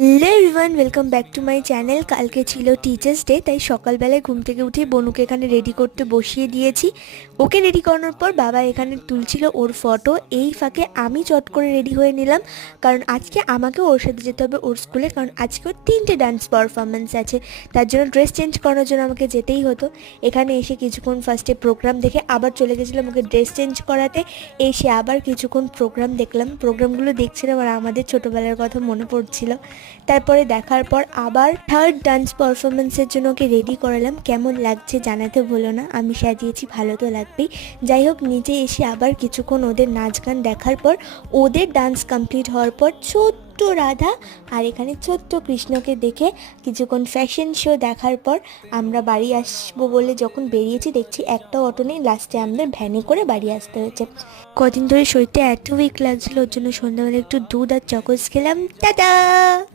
Hello everyone, welcome back to my channel. কালকে ছিল teachers day, তাই সকালবেলায় ঘুম থেকে উঠে বনুকে এখানে রেডি করতে বসিয়ে দিয়েছি। ওকে রেডি করানোর পর বাবা এখানে তুলছিল ওর ফটো। এই ফাঁকে আমি চট করে রেডি হয়ে নিলাম, কারণ আজকে আমাকে ওর সাথে যেতে হবে ওর স্কুলে, কারণ আজকে ওর 3টে ডান্স পারফরমেন্স আছে। তার জন্য ড্রেস চেঞ্জ করার জন্য আমাকে যেতেই হতো। এখানে এসে কিছুক্ষণ ফার্স্টে প্রোগ্রাম দেখে আবার চলে গেছিলাম ওকে ড্রেস চেঞ্জ করাতে। এসে আবার কিছুক্ষণ প্রোগ্রাম দেখলাম, প্রোগ্রামগুলো দেখছিলাম আর আমাদের ছোটোবেলার কথা মনে পড়ছিল। তারপরে দেখার পর আবার থার্ড ডান্স পারফরমেন্সের জন্য ওকে রেডি করালাম। কেমন লাগছে জানাতে ভুলো না, আমি সাজিয়েছি, ভালো তো লাগবেই। যাই হোক, নিচে এসে আবার কিছুক্ষণ ওদের নাচ গান দেখার পর ওদের ডান্স কমপ্লিট হওয়ার পর ছোট্ট রাধা আর এখানে ছোট্ট কৃষ্ণকে দেখে কিছুক্ষণ ফ্যাশন শো দেখার পর আমরা বাড়ি আসবো বলে যখন বেরিয়েছি, দেখছি একটা অটো নেই, লাস্টে আমাদের ভ্যানে করে বাড়ি আসতে হয়েছে। কদিন ধরে শরীরটা এত উইক লাগছিল, ওর জন্য সন্ধ্যাবেলা একটু দুধ আর চকোস খেলাম। টাটা।